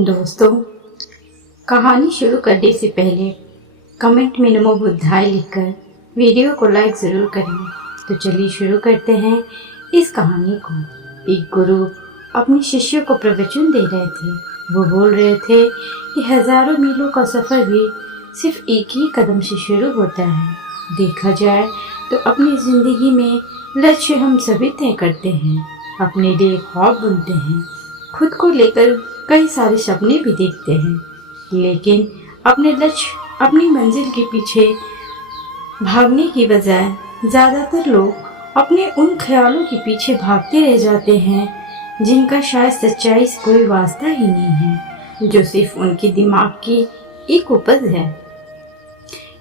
दोस्तों, कहानी शुरू करने से पहले कमेंट में नमो बुद्धाय लिखकर वीडियो को लाइक ज़रूर करें। तो चलिए शुरू करते हैं इस कहानी को। एक गुरु अपने शिष्यों को प्रवचन दे रहे थे। वो बोल रहे थे कि हजारों मीलों का सफ़र भी सिर्फ एक ही कदम से शुरू होता है। देखा जाए तो अपनी ज़िंदगी में लक्ष्य हम सभी तय करते हैं, अपने लिए ख्वाब बुनते हैं, खुद को लेकर कई सारे सपने भी देखते हैं, लेकिन अपने लक्ष्य, अपनी मंजिल के पीछे भागने की बजाय ज़्यादातर लोग अपने उन ख्यालों के पीछे भागते रह जाते हैं जिनका शायद सच्चाई से कोई वास्ता ही नहीं है, जो सिर्फ उनके दिमाग की एक उपज है।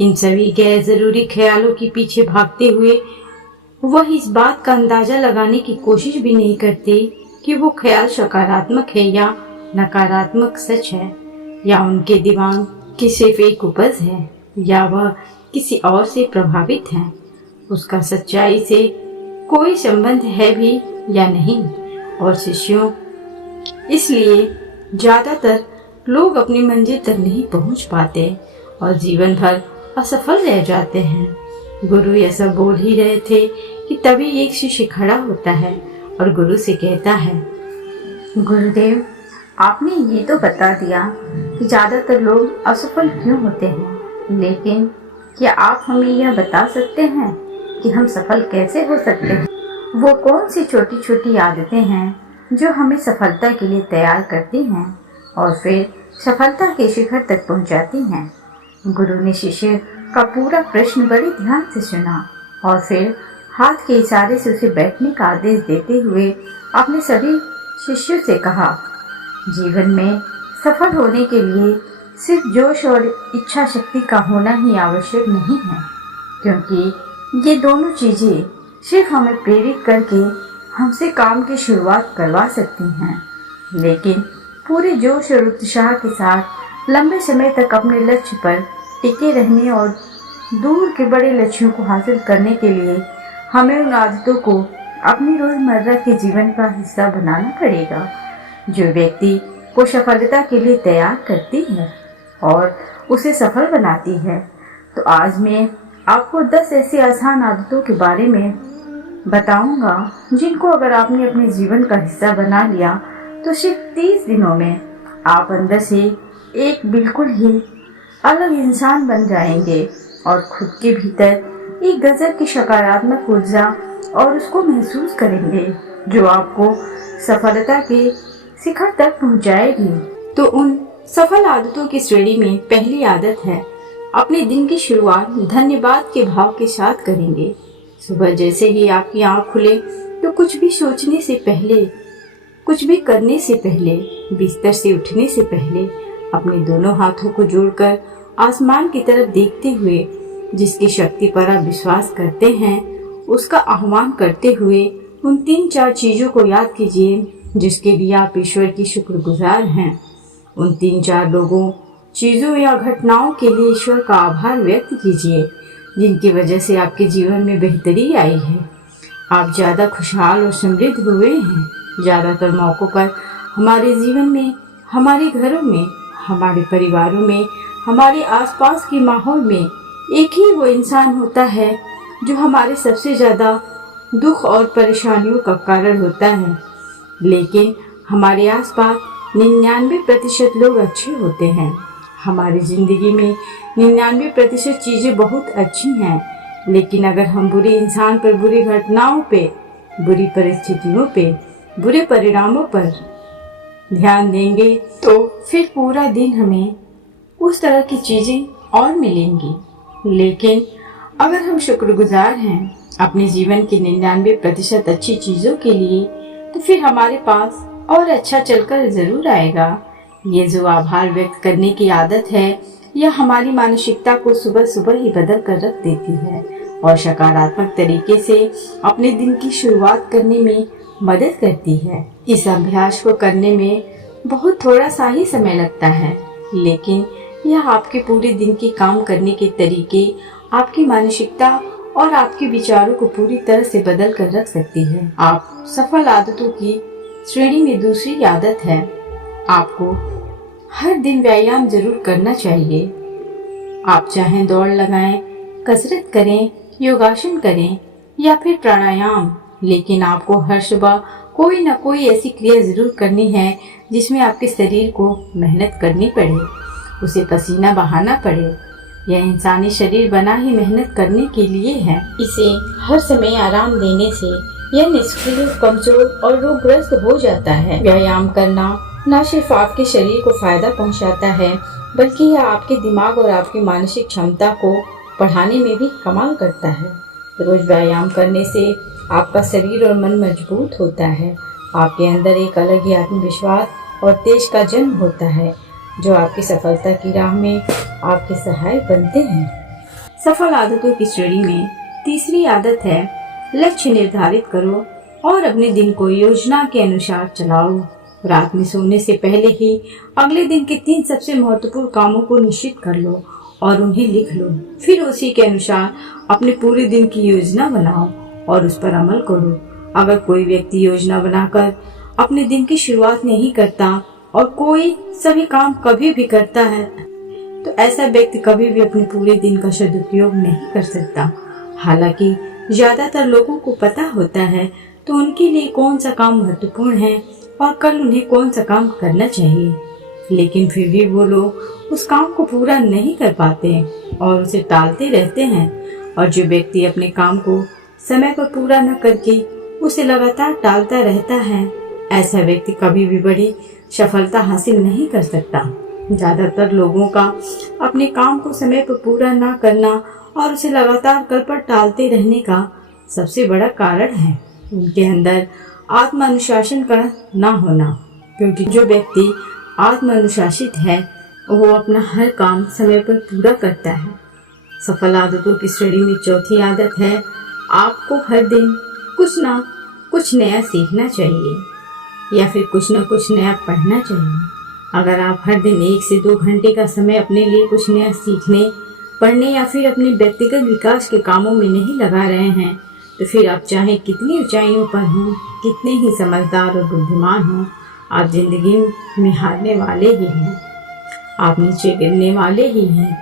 इन सभी गैर ज़रूरी ख्यालों के पीछे भागते हुए वह इस बात का अंदाज़ा लगाने की कोशिश भी नहीं करते कि वो ख्याल सकारात्मक है या नकारात्मक सच है, या उनके दिमाग की सिर्फ एक उपज है, या वह किसी और से प्रभावित है, उसका सच्चाई से कोई संबंध है भी या नहीं। और शिष्यों, इसलिए ज़्यादातर लोग अपनी मंजिल तक नहीं पहुंच पाते और जीवन भर असफल रह जाते हैं। गुरु यह सब बोल ही रहे थे कि तभी एक शिष्य खड़ा होता है और गुरु से कहता है, गुरुदेव, आपने ये तो बता दिया कि ज़्यादातर लोग असफल क्यों होते हैं, लेकिन क्या आप हमें यह बता सकते हैं कि हम सफल कैसे हो सकते हैं? वो कौन सी छोटी छोटी आदतें हैं जो हमें सफलता के लिए तैयार करती हैं और फिर सफलता के शिखर तक पहुंचाती हैं? गुरु ने शिष्य का पूरा प्रश्न बड़े ध्यान से सुना और फिर हाथ के इशारे से उसे बैठने का आदेश देते हुए अपने सभी शिष्यों से कहा, जीवन में सफल होने के लिए सिर्फ जोश और इच्छा शक्ति का होना ही आवश्यक नहीं है, क्योंकि ये दोनों चीज़ें सिर्फ हमें प्रेरित करके हमसे काम की शुरुआत करवा सकती हैं, लेकिन पूरे जोश और उत्साह के साथ लंबे समय तक अपने लक्ष्य पर टिके रहने और दूर के बड़े लक्ष्यों को हासिल करने के लिए हमें उन आदतों को अपनी रोज़मर्रा के जीवन का हिस्सा बनाना पड़ेगा जो व्यक्ति को सफलता के लिए तैयार करती है और उसे सफल बनाती है। तो आज मैं आपको 10 ऐसी आसान आदतों के बारे में बताऊंगा जिनको अगर आपने अपने जीवन का हिस्सा बना लिया तो सिर्फ 30 दिनों में आप अंदर से एक बिल्कुल ही अलग इंसान बन जाएंगे और खुद के भीतर एक गजब की सकारात्मक ऊर्जा और उसको महसूस करेंगे जो आपको सफलता के शिखर तक पहुंचाएगी। तो उन सफल आदतों की श्रेणी में पहली आदत है, अपने दिन की शुरुआत धन्यवाद के भाव के साथ करेंगे। सुबह जैसे ही आपकी आंख खुले तो कुछ भी सोचने से पहले, कुछ भी करने से पहले, बिस्तर से उठने से पहले अपने दोनों हाथों को जोड़कर आसमान की तरफ देखते हुए जिसकी शक्ति पर आप विश्वास करते हैं उसका आह्वान करते हुए उन 3-4 चीजों को याद कीजिए जिसके लिए आप ईश्वर की शुक्रगुजार हैं। उन 3-4 लोगों, चीजों या घटनाओं के लिए ईश्वर का आभार व्यक्त कीजिए जिनकी वजह से आपके जीवन में बेहतरी आई है। आप ज़्यादा खुशहाल और समृद्ध हुए हैं। ज़्यादातर मौक़ों पर हमारे जीवन में, हमारे घरों में, हमारे परिवारों में, हमारे आसपास के माहौल में एक ही वो इंसान होता है जो हमारे सबसे ज़्यादा दुख और परेशानियों का कारण होता है, लेकिन हमारे आसपास 99% लोग अच्छे होते हैं। हमारी ज़िंदगी में 99% चीज़ें बहुत अच्छी हैं, लेकिन अगर हम बुरे इंसान पर, बुरी घटनाओं पे, बुरी परिस्थितियों पे, बुरे परिणामों पर ध्यान देंगे तो फिर पूरा दिन हमें उस तरह की चीज़ें और मिलेंगी। लेकिन अगर हम शुक्रगुजार हैं अपने जीवन की 99% अच्छी चीज़ों के लिए, तो फिर हमारे पास और अच्छा चलकर ज़रूर आएगा। ये जो आभार व्यक्त करने की आदत है, यह हमारी मानसिकता को सुबह सुबह ही बदल कर रख देती है और सकारात्मक तरीके से अपने दिन की शुरुआत करने में मदद करती है। इस अभ्यास को करने में बहुत थोड़ा सा ही समय लगता है, लेकिन यह आपके पूरे दिन के काम करने के तरीके, आपकी मानसिकता और आपके विचारों को पूरी तरह से बदल कर रख सकती है। आप सफल आदतों की श्रेणी में दूसरी आदत है, आपको हर दिन व्यायाम जरूर करना चाहिए। आप चाहें दौड़ लगाएं, कसरत करें, योगासन करें या फिर प्राणायाम, लेकिन आपको हर सुबह कोई ना कोई ऐसी क्रिया जरूर करनी है जिसमें आपके शरीर को मेहनत करनी पड़े, उसे पसीना बहाना पड़े। यह इंसानी शरीर बना ही मेहनत करने के लिए है। इसे हर समय आराम देने से यह निष्क्रिय, कमजोर और रोगग्रस्त हो जाता है। व्यायाम करना न सिर्फ आपके शरीर को फायदा पहुंचाता है, बल्कि यह आपके दिमाग और आपकी मानसिक क्षमता को बढ़ाने में भी कमाल करता है। रोज व्यायाम करने से आपका शरीर और मन मजबूत होता है। आपके अंदर एक अलग ही आत्मविश्वास और तेज का जन्म होता है, जो आपकी सफलता की राह में आपके सहायक बनते हैं। सफल आदतों की श्रेणी में तीसरी आदत है, लक्ष्य निर्धारित करो और अपने दिन को योजना के अनुसार चलाओ। रात में सोने से पहले ही अगले दिन के 3 सबसे महत्वपूर्ण कामों को निश्चित कर लो और उन्हें लिख लो। फिर उसी के अनुसार अपने पूरे दिन की योजना बनाओ और उस पर अमल करो। अगर कोई व्यक्ति योजना बनाकर अपने दिन की शुरुआत नहीं करता और कोई सभी काम कभी भी करता है, तो ऐसा व्यक्ति कभी भी अपने पूरे दिन का सदुपयोग नहीं कर सकता। हालांकि ज्यादातर लोगों को पता होता है तो उनके लिए कौन सा काम महत्वपूर्ण है और कल उन्हें कौन सा काम करना चाहिए, लेकिन फिर भी वो लोग उस काम को पूरा नहीं कर पाते और उसे टालते रहते हैं। और जो व्यक्ति अपने काम को समय पर पूरा न करके उसे लगातार टालता रहता है, ऐसा व्यक्ति कभी भी बड़ी सफलता हासिल नहीं कर सकता। ज्यादातर लोगों का अपने काम को समय पर पूरा न करना और उसे लगातार कल पर टालते रहने का सबसे बड़ा कारण है उनके अंदर आत्म अनुशासन का ना होना। क्योंकि जो व्यक्ति आत्म अनुशासित है वो अपना हर काम समय पर पूरा करता है। सफल आदतों की श्रेणी में चौथी आदत है, आपको हर दिन कुछ ना कुछ नया सीखना चाहिए या फिर कुछ ना कुछ नया पढ़ना चाहिए। अगर आप हर दिन 1 से 2 घंटे का समय अपने लिए कुछ नया सीखने, पढ़ने या फिर अपने व्यक्तिगत विकास के कामों में नहीं लगा रहे हैं, तो फिर आप चाहे कितनी ऊंचाइयों पर हों, कितने ही समझदार और बुद्धिमान हों, आप जिंदगी में हारने वाले ही हैं। आप नीचे गिरने वाले ही हैं।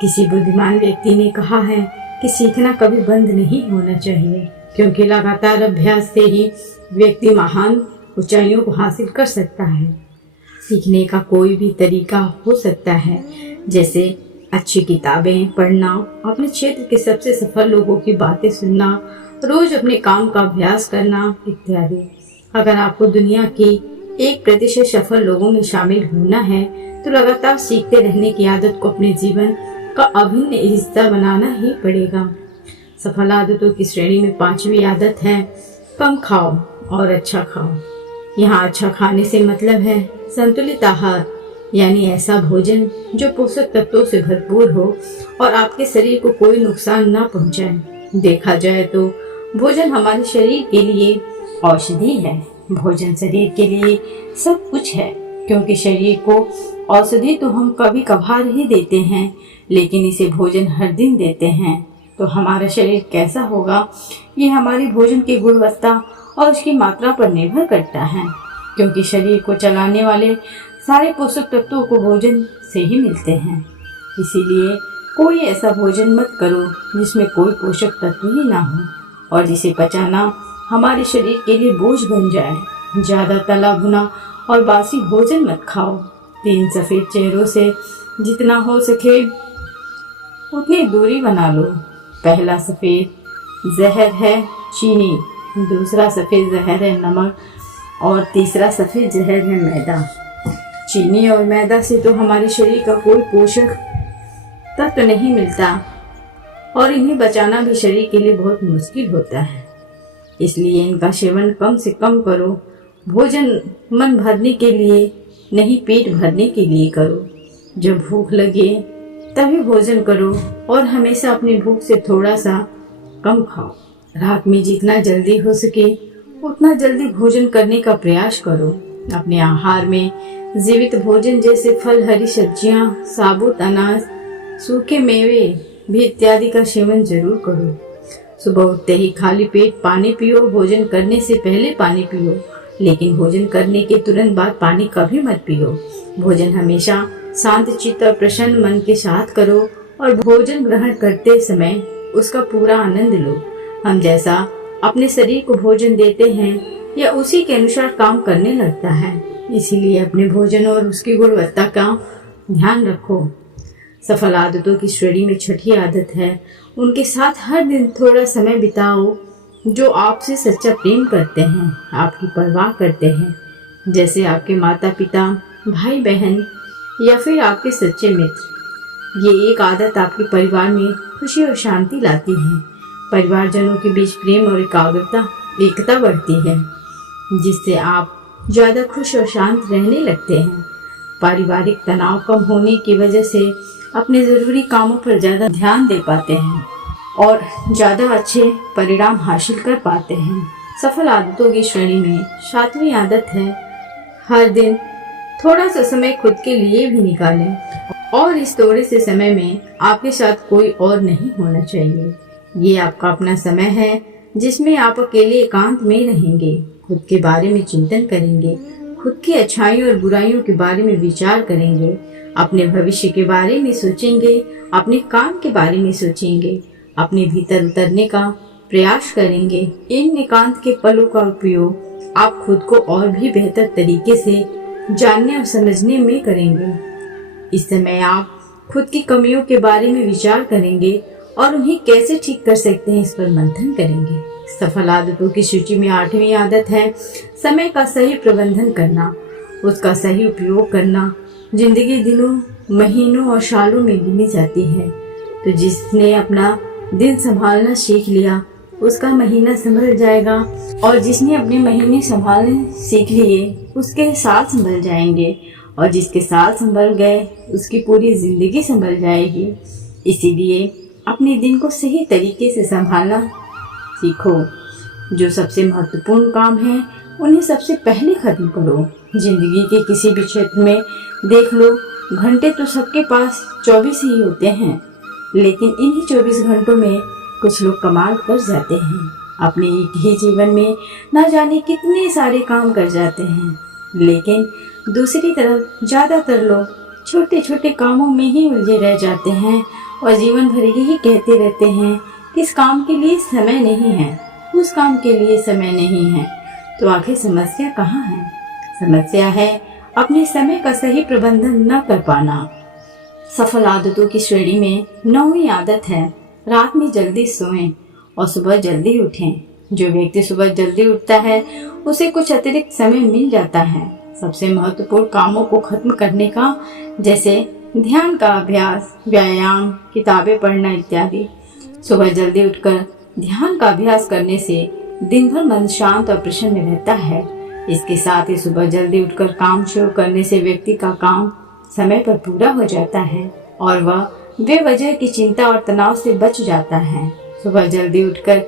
किसी बुद्धिमान व्यक्ति ने कहा है कि सीखना कभी बंद नहीं होना चाहिए, क्योंकि लगातार अभ्यास से ही व्यक्ति महान ऊंचाइयों को हासिल कर सकता है। सीखने का कोई भी तरीका हो सकता है, जैसे अच्छी किताबें पढ़ना, अपने क्षेत्र के सबसे सफल लोगों की बातें सुनना, रोज अपने काम का अभ्यास करना इत्यादि। अगर आपको दुनिया की 1% सफल लोगों में शामिल होना है, तो लगातार सीखते रहने की आदत को अपने जीवन का अभिन्न हिस्सा बनाना ही पड़ेगा। सफल आदतों की श्रेणी में 5वीं आदत है, कम खाओ और अच्छा खाओ। यहाँ अच्छा खाने से मतलब है संतुलित आहार, यानी ऐसा भोजन जो पोषक तत्वों से भरपूर हो और आपके शरीर को कोई नुकसान न पहुंचाए। देखा जाए तो भोजन हमारे शरीर के लिए औषधि है। भोजन शरीर के लिए सब कुछ है, क्योंकि शरीर को औषधि तो हम कभी कभार ही देते हैं, लेकिन इसे भोजन हर दिन देते हैं। तो हमारा शरीर कैसा होगा, ये हमारी भोजन की गुणवत्ता और उसकी मात्रा पर निर्भर करता है, क्योंकि शरीर को चलाने वाले सारे पोषक तत्वों को भोजन से ही मिलते हैं। इसीलिए कोई ऐसा भोजन मत करो जिसमें कोई पोषक तत्व ही ना हो और जिसे पचाना हमारे शरीर के लिए बोझ बन जाए। ज्यादा तला भुना और बासी भोजन मत खाओ। 3 सफेद चेहरों से जितना हो सके उतनी दूरी बना लो। पहला सफेद जहर है चीनी, दूसरा सफेद जहर है नमक और तीसरा सफेद जहर है मैदा। चीनी और मैदा से तो हमारे शरीर का कोई पोषक तत्व नहीं मिलता और इन्हें बचाना भी शरीर के लिए बहुत मुश्किल होता है। इसलिए इनका सेवन कम से कम करो। भोजन मन भरने के लिए नहीं, पेट भरने के लिए करो। जब भूख लगे तभी भोजन करो और हमेशा अपनी भूख से थोड़ा सा कम खाओ। रात में जितना जल्दी हो सके उतना जल्दी भोजन करने का प्रयास करो। अपने आहार में जीवित भोजन जैसे फल, हरी सब्जियां, साबुत अनाज, सूखे मेवे भी इत्यादि का सेवन जरूर करो। सुबह उठते ही खाली पेट पानी पियो। भोजन करने से पहले पानी पियो, लेकिन भोजन करने के तुरंत बाद पानी कभी मत पियो। भोजन हमेशा शांत चित्त और प्रसन्न मन के साथ करो और भोजन ग्रहण करते समय उसका पूरा आनंद लो। हम जैसा अपने शरीर को भोजन देते हैं या उसी के अनुसार काम करने लगता है। इसीलिए अपने भोजन और उसकी गुणवत्ता का ध्यान रखो। सफल आदतों की श्रेणी में छठी आदत है, उनके साथ हर दिन थोड़ा समय बिताओ जो आपसे सच्चा प्रेम करते हैं, आपकी परवाह करते हैं, जैसे आपके माता पिता, भाई बहन या फिर आपके सच्चे मित्र। ये एक आदत आपके परिवार में खुशी और शांति लाती है। परिवारजनों के बीच प्रेम और एकता बढ़ती है, जिससे आप ज़्यादा खुश और शांत रहने लगते हैं। पारिवारिक तनाव कम होने की वजह से अपने ज़रूरी कामों पर ज़्यादा ध्यान दे पाते हैं और ज़्यादा अच्छे परिणाम हासिल कर पाते हैं। सफल आदतों की श्रेणी में 7वीं आदत है, हर दिन थोड़ा सा समय खुद के लिए भी निकालें और इस थोड़े से समय में आपके साथ कोई और नहीं होना चाहिए। ये आपका अपना समय है जिसमें आप अकेले एकांत में रहेंगे, खुद के बारे में चिंतन करेंगे, खुद की अच्छाइयों और बुराइयों के बारे में विचार करेंगे, अपने भविष्य के बारे में सोचेंगे, अपने काम के बारे में सोचेंगे, अपने भीतर उतरने का प्रयास करेंगे। इन एकांत के पलों का उपयोग आप खुद को और भी बेहतर तरीके से जानने और समझने में करेंगे। इस समय आप खुद की कमियों के बारे में विचार करेंगे और उन्हें कैसे ठीक कर सकते हैं, इस पर मंथन करेंगे। सफल आदतों की सूची में 8वीं आदत है, समय का सही प्रबंधन करना, उसका सही उपयोग करना। जिंदगी दिनों, महीनों और सालों में गिनी जाती है, तो जिसने अपना दिन संभालना सीख लिया उसका महीना संभल जाएगा और जिसने अपने महीने संभालने सीख लिए उसके साल संभल जाएंगे और जिसके साल संभल गए उसकी पूरी जिंदगी संभल जाएगी। इसीलिए अपने दिन को सही तरीके से संभालना सीखो। जो सबसे महत्वपूर्ण काम है उन्हें सबसे पहले खत्म करो। जिंदगी के किसी भी क्षेत्र में देख लो, घंटे तो सबके पास 24 ही होते हैं, लेकिन इन्हीं 24 घंटों में कुछ लोग कमाल कर जाते हैं। अपने एक ही जीवन में ना जाने कितने सारे काम कर जाते हैं, लेकिन दूसरी तरफ ज़्यादातर लोग छोटे छोटे कामों में ही उलझे रह जाते हैं और जीवन भर यही कहते रहते हैं कि इस काम के लिए समय नहीं है, उस काम के लिए समय नहीं है। तो आखिर समस्या कहाँ है? समस्या है अपने समय का सही प्रबंधन न कर पाना। सफल आदतों की श्रेणी में 9वीं आदत है, रात में जल्दी सोएं और सुबह जल्दी उठें। जो व्यक्ति सुबह जल्दी उठता है उसे कुछ अतिरिक्त समय मिल जाता है सबसे महत्वपूर्ण कामों को खत्म करने का, जैसे ध्यान का अभ्यास, व्यायाम, किताबें पढ़ना इत्यादि। सुबह जल्दी उठकर ध्यान का अभ्यास करने से दिन भर मन शांत और प्रसन्न रहता है। इसके साथ ही सुबह जल्दी उठकर काम शुरू करने से व्यक्ति का काम समय पर पूरा हो जाता है और वह बेवजह की चिंता और तनाव से बच जाता है। सुबह जल्दी उठकर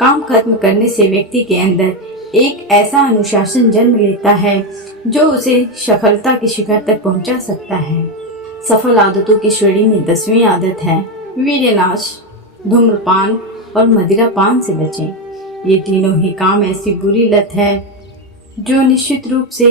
काम खत्म करने से व्यक्ति के अंदर एक ऐसा अनुशासन जन्म लेता है जो उसे सफलता के शिखर तक पहुंचा सकता है। सफल आदतों की श्रेणी में 10वीं आदत है, वीर्यनाश, धूम्रपान और मदिरापान से बचें। ये तीनों ही काम ऐसी बुरी लत है जो निश्चित रूप से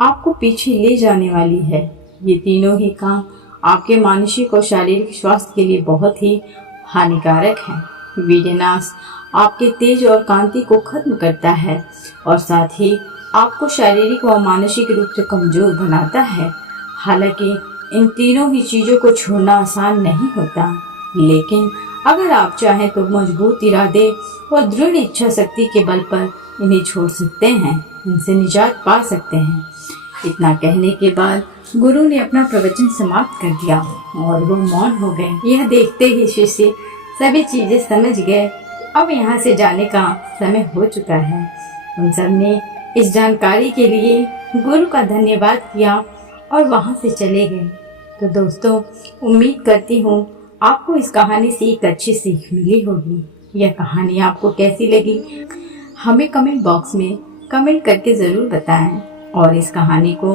आपको पीछे ले जाने वाली है। ये तीनों ही काम आपके मानसिक और शारीरिक स्वास्थ्य के लिए बहुत ही हानिकारक है। वीर्यनाश आपके तेज और कांति को खत्म करता है और साथ ही आपको शारीरिक व मानसिक रूप से कमजोर बनाता है। हालांकि इन तीनों ही चीजों को छोड़ना आसान नहीं होता, लेकिन अगर आप चाहें तो मजबूत इरादे और दृढ़ इच्छा शक्ति के बल पर इन्हें छोड़ सकते हैं, इनसे निजात पा सकते हैं। इतना कहने के बाद गुरु ने अपना प्रवचन समाप्त कर दिया और वो मौन हो गए। यह देखते ही शिष्य सभी चीजें समझ गए। अब यहाँ से जाने का समय हो चुका है। उन सब ने इस जानकारी के लिए गुरु का धन्यवाद किया और वहाँ से चले गए। तो दोस्तों, उम्मीद करती हूँ आपको इस कहानी से एक अच्छी सीख मिली होगी। यह कहानी आपको कैसी लगी हमें कमेंट बॉक्स में कमेंट करके ज़रूर बताएं और इस कहानी को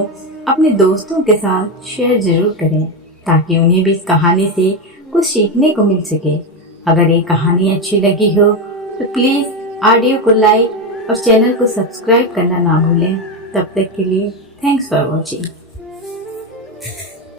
अपने दोस्तों के साथ शेयर ज़रूर करें ताकि उन्हें भी इस कहानी से कुछ सीखने को मिल सके। अगर ये कहानी अच्छी लगी हो तो प्लीज़ ऑडियो को लाइक और चैनल को सब्सक्राइब करना ना भूलें। तब तक के लिए थैंक्स फॉर वॉचिंग।